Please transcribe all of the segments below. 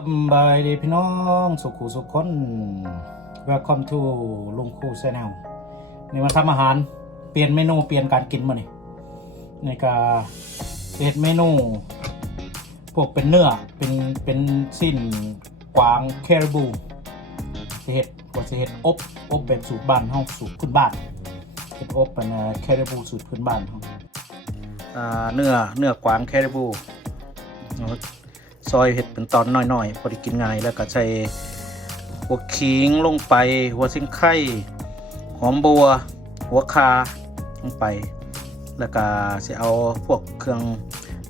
สบายดีพี่น้องสุขุสุขคน Welcome to ลุงคู่แซนแนลนี่มาทำอาหารเปลี่ยนเมนูเปลี่ยนการกินมานี่นี่ก็เฮ็ดเมนู พวกเป็นเนื้อเป็นเป็นสิ้นกวางแคริบูสิเฮ็ดว่าสิเฮ็ดอบอบแบบสูตรบ้านเฮาสูตรพื้นบ้านเฮ็ดอบเป็นแคริบูสูตรพื้นบ้านเฮาอ่าเนื้อเนื้อกวางแคริบู ซอยเห็ดเป็นตอนน้อยๆพอดีกินง่ายแล้วก็ใส่หัวขิงลงไป หัวซิงไข่หอมบัว หัวคาลงไป แล้วก็จะเอาพวกเครื่อง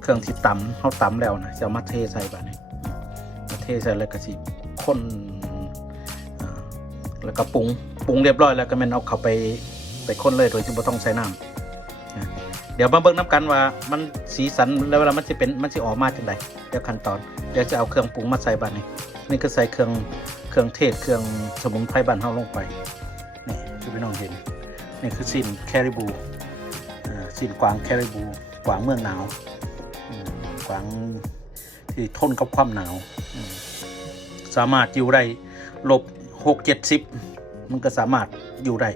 เครื่องที่ตำเขาตำแล้วนะจะามาเทใส่แบบนี้มาเทใส่แล้วก็สิข้นแล้วก็ปรุงปรุงเรียบร้อยแล้วก็มันเอาเข้าไปไปข้นเลยโดยที่ไม่ต้องใส่น้ำเดี๋ยวมาเบิ่งน้ำกันว่ามันสีสันแล้วเวลามันจะเป็นมันจะออกมาจังได เดี๋ยวขั้นตอน เดี๋ยวจะเอาเครื่องปรุงมาใส่บ้านนี้นี่ก็ใส่เครื่องเครื่องเทศเครื่องสมุนไพรบ้านเฮาลงไปนี่คือพี่น้องเห็นนี่คือสินแคริบูอ่าสินกวางแคริบูกวางเมืองหนาวกวางที่ทนกับความหนาว สามารถอยู่ได้ลบหกเจ็ดสิบมันก็สามารถอยู่ได้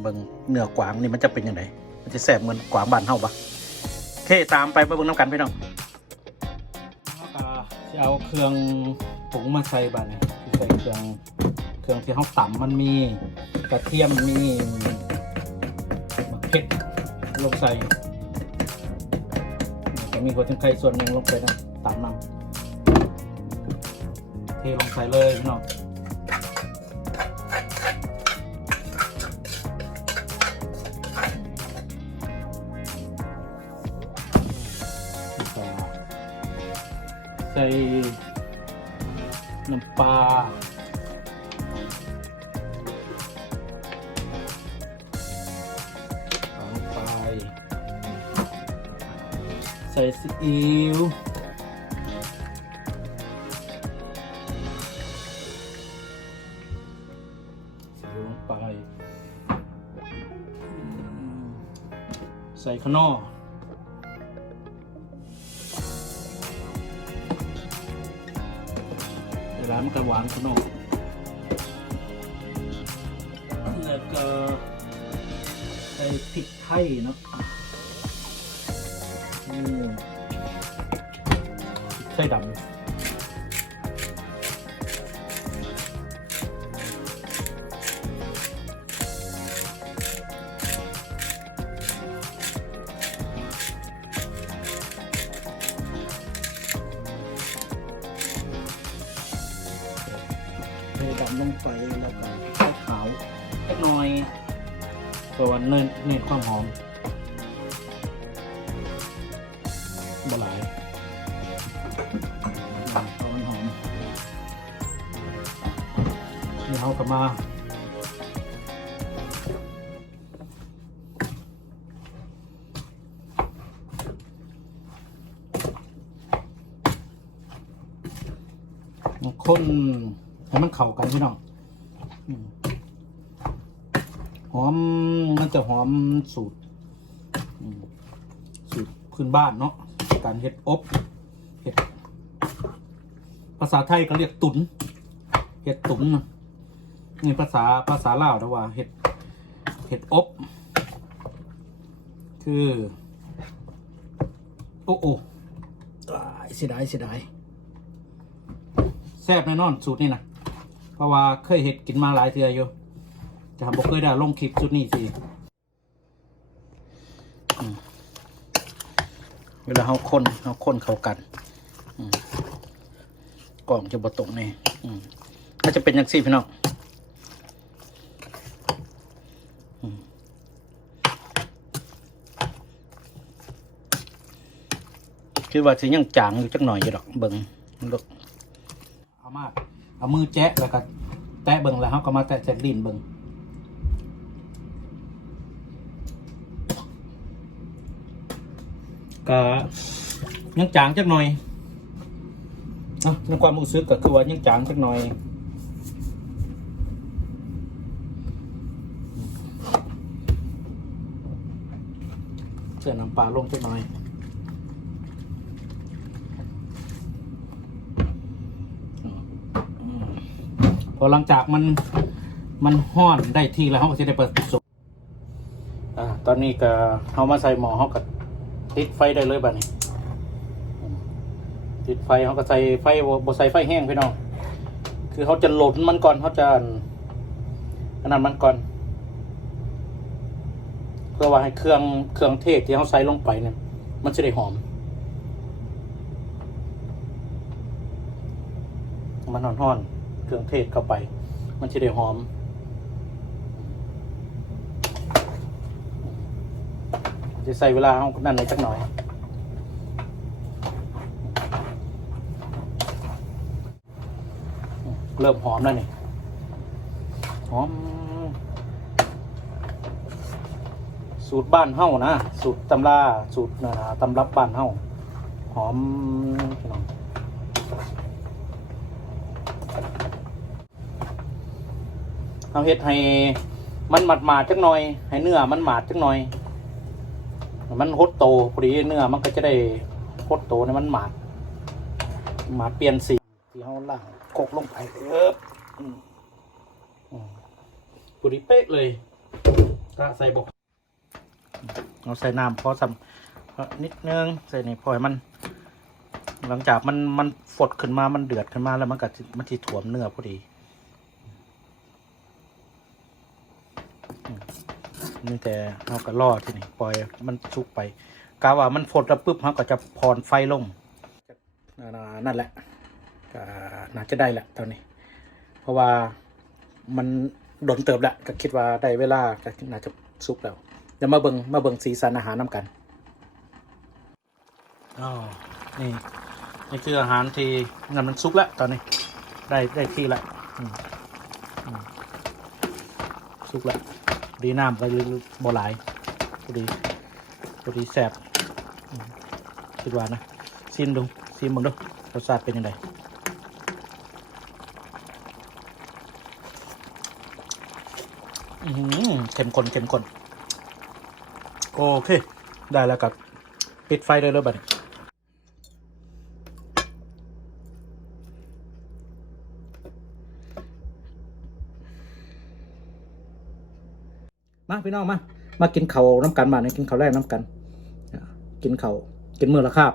เบิ่งเนื้อกวางนี่มันจะเป็นยังไงมันจะแสบเหมือนกวางบ้านเฮาปะโอเคตามไปไปเบิ่งน้ำกันพี่น้อง จะเอาเครื่องผงมาใส่บ้านเนี่ยใส่เครื่องเครื่องที่เขาตำมันมีกระเทียมมีมะเขือลงใส่จะมีหัวทิ้งไก่ส่วนหนึ่งลงไปนะตำนำเทลงใส่เลยพี่น้อง ส่น้ำปลาเอาลงไป ใส่ซีอิ๊วใส่ลงไป ใส่ขางนอ กเดี๋ยวร้านมันก็หวานขนมแล้วก็ใส่พริกไทยเนาะอืมพริกไทยดำ ดำลงไปแล้วก็ไข่ขาวเล็กน้อยส่วเนยเนยความหอมบหลายเพรามันหอมนี่เขาก็มา ให้มันเข้ากันพี่น้องหอมมันจะหอมสูตรอืมสูตรพื้นบ้านเนาะการเห็ดอบเห็ดภาษาไทยก็เรียกตุนเห็ดตุนนะนี่ภาษาภาษาลาวนะว่าเห็ดเห็ดอบคือโอ้โอ้ตายเสียดายเสียดายแซ่บแน่นอนสูตรนี่นะ ราะว่าเคยเห็ดกินมาหลายเทื่ออยู่แต่ทำบ่เคยได้ลงคลิปสูตรนี้สิอืมเวลาเขาคนเขาคนเขากันอืมกล่องจะบตรงนี่อืมถ้าจะเป็นอย่างสี่พี่น้องอืมคิดว่าสิยังจางอยู่จักหน่อยอยู่ดอกเบิ่งลูกเอามา เอามือแจ๊ะแล้วก็แตะเบิ่งแล้วเขาก็มาแตะแจ็คดินเบิ่งก็ยังจางจักหน่อยนะในความรู้สึกก็คือว่ายังจางจักหน่อยเส่น้ำปลาลงจักหน่อย พอหลังจากมันมันห้อนได้ที่แล้วเขาก็จะได้ผสมอ่าตอนนี้ก็เขามาใส่หม้อเขาก็ติดไฟได้เลยบัดนี้ติดไฟเขาก็ใส่ไฟบ่ใส่ไฟแห้งพี่น้องคือเขาจะหล่นมันก่อนเขาจะอันนั้นมันก่อน เพื่อว่าให้เครื่องเครื่องเทศที่เขาใส่ลงไปเนี่ย มันจะได้หอมมันห่อนๆ เครื่องเทศเข้าไป มันจะได้หอม จะใส่เวลาเอานั่นในจักหน่อยเริ่มหอมแล้วนี่หอม สูตรบ้านเฮ้านะ สูตรตำราสูตรอ่าตำรับบ้านเฮ้าหอมพี่น้อง เอาเฮ็ดให้มันหมาดหมาดๆจักหน่อย ให้เนื้อมันหมาดจักหน่อย มันฮดโตพอดีเนื้อมันก็จะได้ฮดโตเนี่ยมันหมาดหมาดเปลี่ยนสีที่เขาล่างกกลงไปเอ๊บอืมอืมพอดีเป๊ะเลยก็ใส่บกเราใส่น้ำพอสำพอนิดนึงใส่นี่พอให้มัน หลังจากมันมันฝดขึ้นมามันเดือดขึ้นมาแล้วมันก็สิมันที่ถ่วมเนื้อพอดีอืม นี่แต่เราก็ล่อที่นี่ปล่อยมันสุกไปกาว่ามันฝดแล้วปุ๊บเราก็จะพรไฟลงอ่านั่นแหละก็น่าจะได้แหละตอนนี้ เพราะว่ามันโดนเติบแล้วก็คิดว่าได้เวลาก็น่าจะสุกแล้วเดี๋ยวมาเบิงมาเบิงสีสันอาหารน้ำกันอ๋อนี่นี่คืออาหารที่นั่นมันซุกแล้วตอนนี้ ได้ได้ที่แล้วอืมอืมซุกแล้ว ดีน้ำไปบ่หลายพอดีพอดีแสบคิดว่านะซิมดูซิมมึงดูรสชาติเป็นยังไงอือหือเข้มข้นเข้มข้นโอเค ได้แล้วกับ ปิดไฟได้เลยบัดนี้ มาพี่น้องมา มากินเขาวน้ำกันมาเนี่ยกินเขาวแรกน้ำกันกินเขาวกินมือละคาบ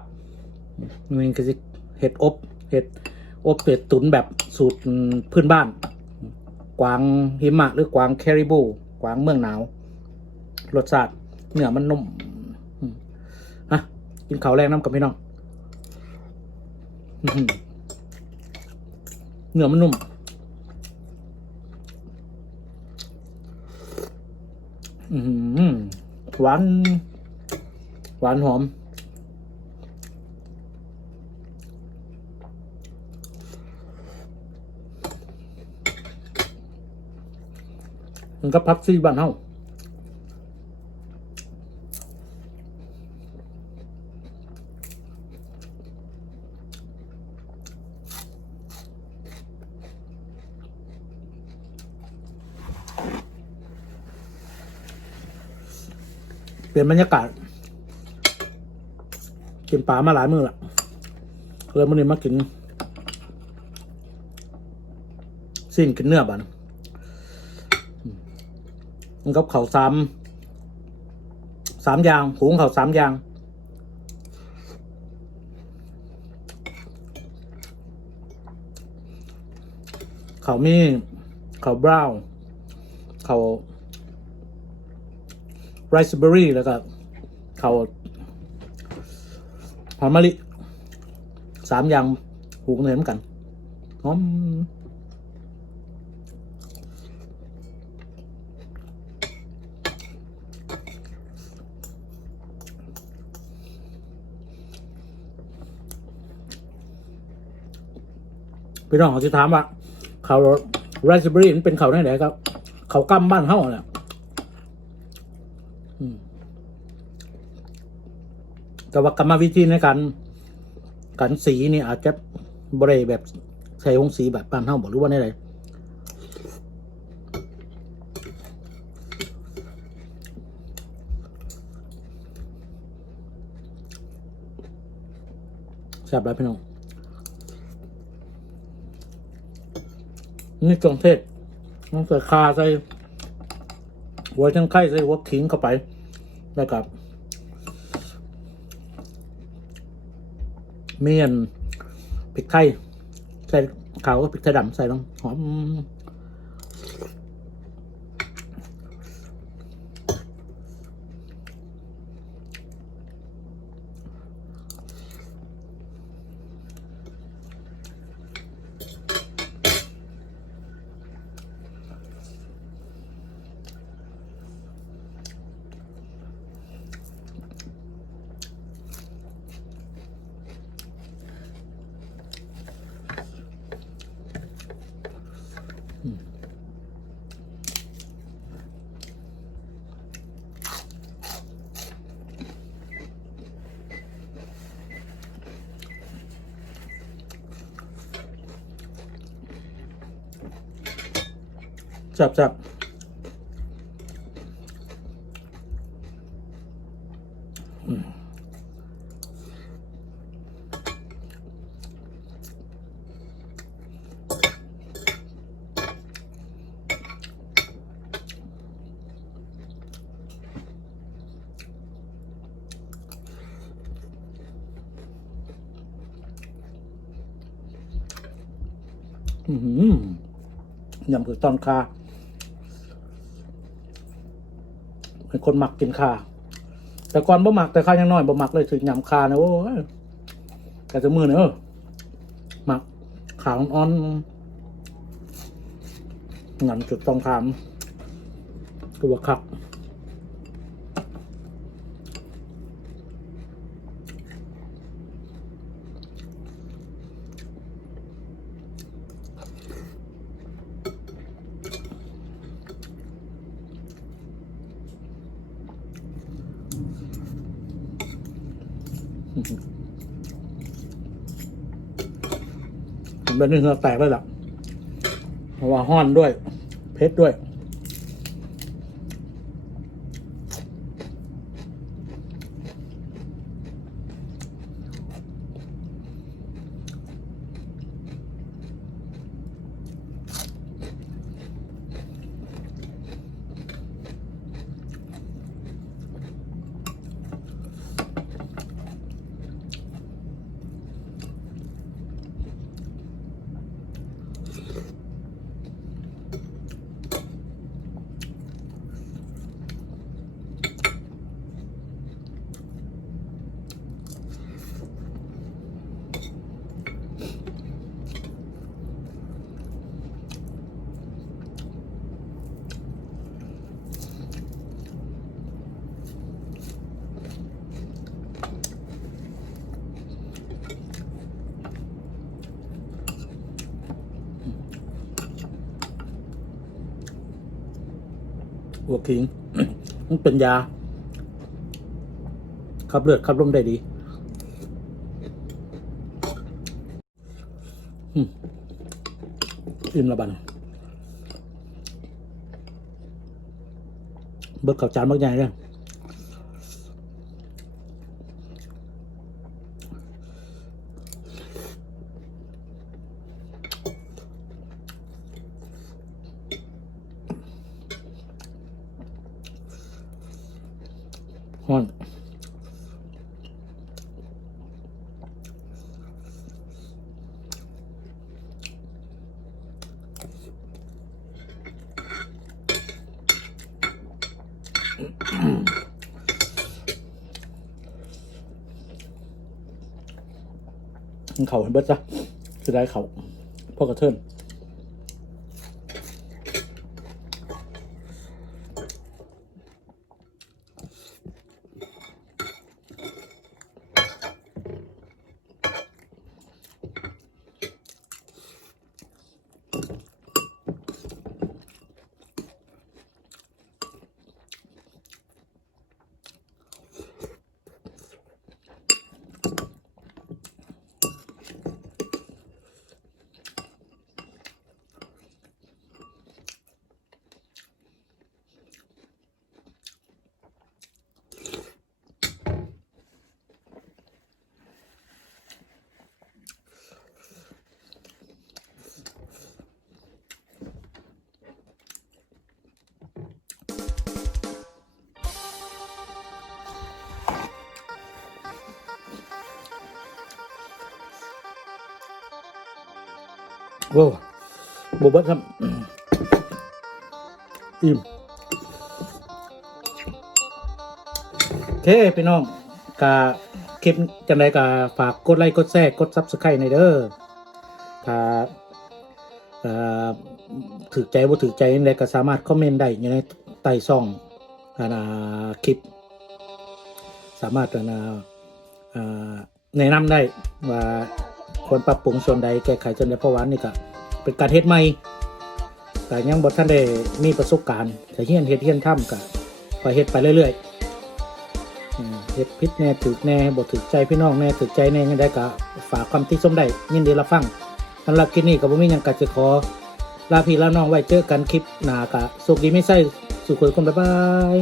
นี่คือเห็ดอบเห็ดอบเห็ดตุ๋นแบบสูตรพื้นบ้าน กวางหิมะหรือกวางแคริบู กวางเมืองหนาวรสชาติเนื้อมันนุ่มอืมอะกินข้าวแรงน้ำกับพี่น้องอื้อหือเนื้อมันนุ่ม อือ หวาน หวานหอม มันก็พักซี่บ้านเฮา เปลี่ยนบรรยากาศกินปลามาหลายมื้อละเลยมื้อนี้มากินสิ้นกินเนื้อบัดนมันกับเขาวสามสามอย่างหุงเขาวสามอย่างเขาวมีเขาวบราวน์เขาว ไรซ์เบอรี่แล้วก็เขาหอมมะลิสามอย่างหุงเนื้อเหมือนกันหอมพี่น้องเขาจะถามว่าเขาไรซ์เบอรี่มันเป็นเขาไหนครับ เขากำบ้านเฮ้าเนี่ย อืม แต่ว่ากรรมวิธีในการการสีนี่อาจจะบริแบบใช้หงสีแบบปานเท่าบอกหรือว่าในไรแซ่บแล้วพี่น้องนี่เครื่องเทศต้องใส่คาใส่หัวจังไข่ใส่หัวขิงเข้าไปแล้วกับ เมี่ยนพริกไทยใส่ขาวก็พริกไทยดำใส่ลงหอม จับจับอืมยำคือตอนคา เป็นคนหมักกินคาแต่ก่อนบ่หมักแต่ข้ายังน้อยบ่หมักเลยถึงยำคานะโอ้ยแต่จะมือเนอะหมักขาวอ่อนๆยำจุดตองคามตัวคับ แบบนี้เหงือแตกเลยล่ะเพราะว่าห้อนด้วย เพชรด้วย หัวขิง มันเป็นยา ขับเลือดขับลมได้ดีอืมอิ่มละบันเบิกข่าวจานบักใหญ่เลย เขาเห็นเบิดจ้ะคือได้เขาพ่อกระเทิน โว้บเบิดครับอิ่มโอเคพี่น้องกาคลิปจังไดกาฝากกดไลค์กดแชร์กดซับสไครต์ในเด้อถ้าถือใจบ่ถือใจยังไงก็สามารถคอมเมนต์ได้อยู่ในใต้ช่องอานาคลิป สามารถอานาอ่าแนะนำได้ว่า ควรปรับปรุงส่วนใดแก้ไขส่วนใดเพราะว่านี่ก็เป็นการเฮ็ดใหม่แต่ยังบ่ทันได้มีประสบการณ์แต่เฮียนเฮ็ดเฮียนทำก็ก็เฮ็ดไปเรื่อยๆเฮ็ดผิดแน่ถูกแน่บ่ถูกใจพี่น้องแน่ถูกใจแน่ยังได้ก็ฝากความที่ชมได้ยินดีรับฟังสำหรับคลิปนี้ก็บ่มีหยังก็จะขอลาพี่ลาน้องไว้เจอกันคลิปหน้าก็สุขดีไม่ใช่สุขคนบ๊ายบาย